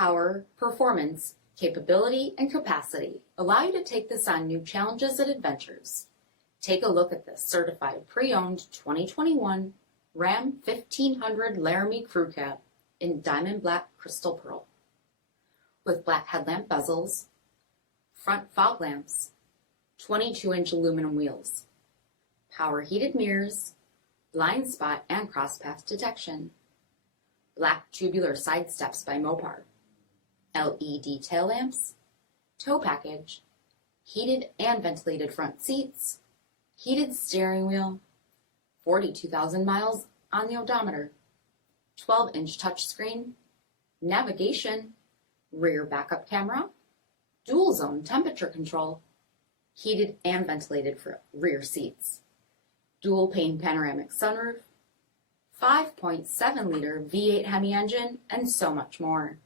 power, performance, capability, and capacity allow you to take this on new challenges and adventures. Take a look at this certified pre-owned 2021 Ram 1500 Laramie Crew Cab in diamond black crystal pearl. With black headlamp bezels, front fog lamps, 22-inch aluminum wheels, power heated mirrors, blind spot and crosspath detection, black tubular side steps by MOPAR, LED tail lamps, tow package, heated and ventilated front seats, heated steering wheel, 42,000 miles on the odometer, 12-inch touchscreen, navigation, rear backup camera, dual zone temperature control, heated and ventilated rear seats, dual pane panoramic sunroof, 5.7-liter V8 HEMI engine, and so much more.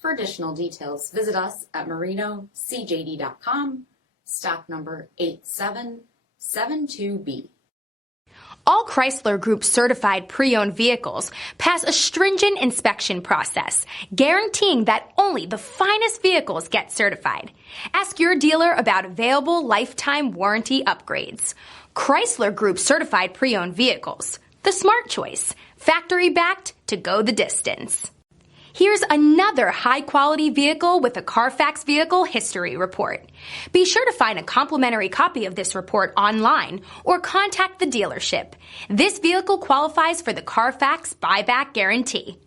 For additional details, visit us at marinocjd.com, stock number 8772B. All Chrysler Group certified pre-owned vehicles pass a stringent inspection process, guaranteeing that only the finest vehicles get certified. Ask your dealer about available lifetime warranty upgrades. Chrysler Group certified pre-owned vehicles, the smart choice, factory-backed to go the distance. Here's another high-quality vehicle with a CARFAX vehicle history report. Be sure to find a complimentary copy of this report online or contact the dealership. This vehicle qualifies for the CARFAX buyback guarantee.